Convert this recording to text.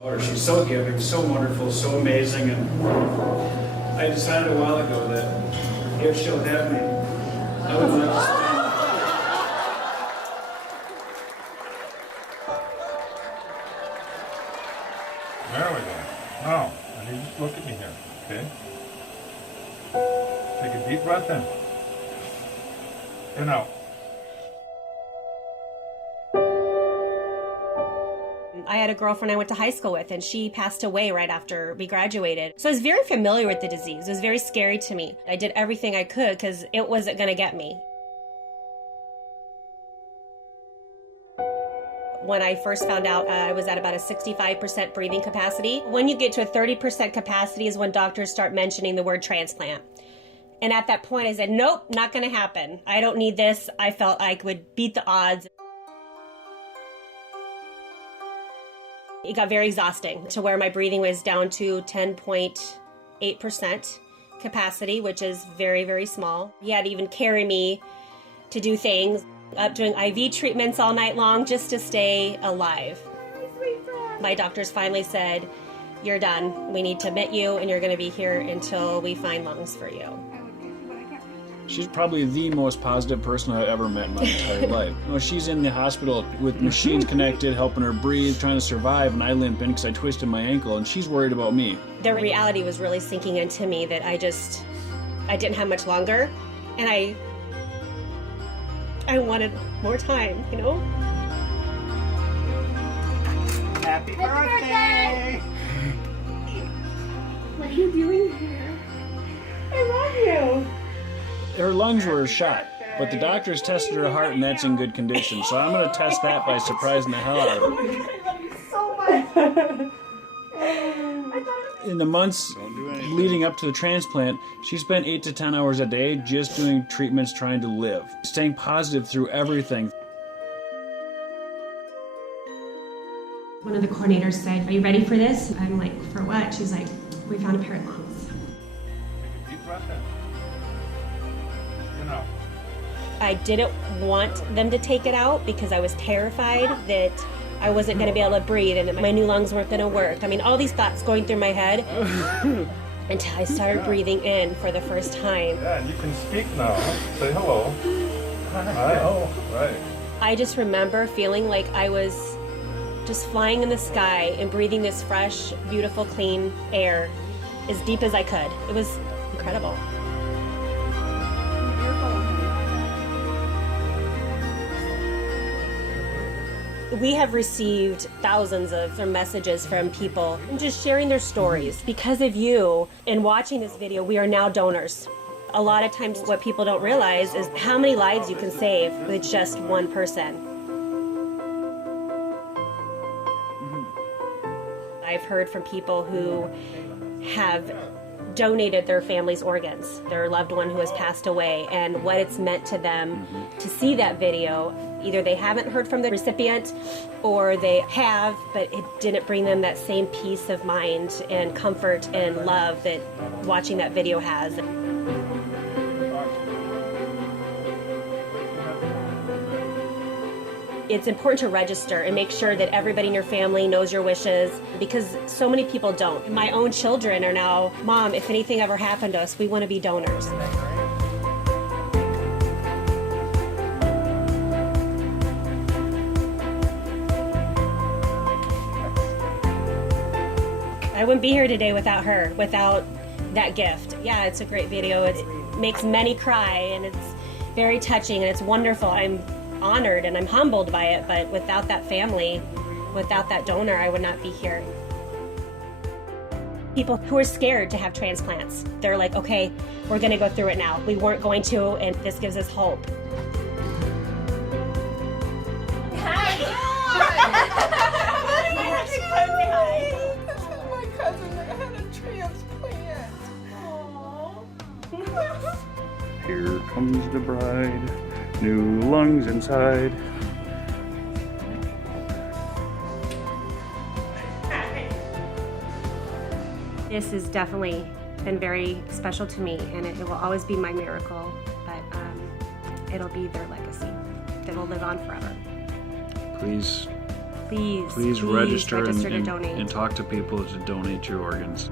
She's so giving, so wonderful, so amazing, and I decided a while ago that if she'll have me, I would like to spend. There we go. Now, I need you to look at me here, okay? Take a deep breath in. And out. I had a girlfriend I went to high school with, and she passed away right after we graduated. So I was very familiar with the disease. It was very scary to me. I did everything I could because it wasn't going to get me. When I first found out, I was at about a 65% breathing capacity. When you get to a 30% capacity is when doctors start mentioning the word transplant. And at that point I said, nope, not going to happen. I don't need this. I felt I would beat the odds. It got very exhausting to where my breathing was down to 10.8% capacity, which is very, very small. He had to even carry me to do things, up doing IV treatments all night long just to stay alive. My doctors finally said, you're done. We need to admit you, and you're going to be here until we find lungs for you. She's probably the most positive person I've ever met in my entire life. You know, she's in the hospital with machines connected, helping her breathe, trying to survive, and I limp in because I twisted my ankle, and she's worried about me. The reality was really sinking into me that I didn't have much longer, and I wanted more time, you know? Happy birthday! What are you doing here? I love you. Her lungs were shot, but the doctors tested her heart, and that's in good condition. So I'm going to test that by surprising the hell out of her. I love you so much. In the months leading up to the transplant, she spent 8 to 10 hours a day just doing treatments, trying to live, staying positive through everything. One of the coordinators said, are you ready for this? I'm like, for what? She's like, we found a pair of lungs. Take a deep breath in. And out. I didn't want them to take it out because I was terrified that I wasn't going to be able to breathe and that my new lungs weren't going to work. I mean, all these thoughts going through my head until I started breathing in for the first time. Yeah, you can speak now. Say hello. Hi. Oh, right. I just remember feeling like I was just flying in the sky and breathing this fresh, beautiful, clean air as deep as I could. It was incredible. We have received thousands of messages from people just sharing their stories. Because of you and watching this video, we are now donors. A lot of times what people don't realize is how many lives you can save with just one person. I've heard from people who have donated their family's organs, their loved one who has passed away, and what it's meant to them to see that video. Either they haven't heard from the recipient or they have, but it didn't bring them that same peace of mind and comfort and love that watching that video has. It's important to register and make sure that everybody in your family knows your wishes, because so many people don't. My own children are now, Mom, if anything ever happened to us, we want to be donors. I wouldn't be here today without her, without that gift. Yeah, it's a great video. It makes many cry, and it's very touching, and it's wonderful. I'm honored and I'm humbled by it, but without that family, without that donor, I would not be here. People who are scared to have transplants, they're like, okay, we're gonna go through it now. We weren't going to, and this gives us hope. Hi! This is my cousin that had a transplant. Aww. Here comes the bride, new lungs inside. This has definitely been very special to me, and it will always be my miracle, but it'll be their legacy that will live on forever. Please Please Please register to and donate. talk to people to donate your organs.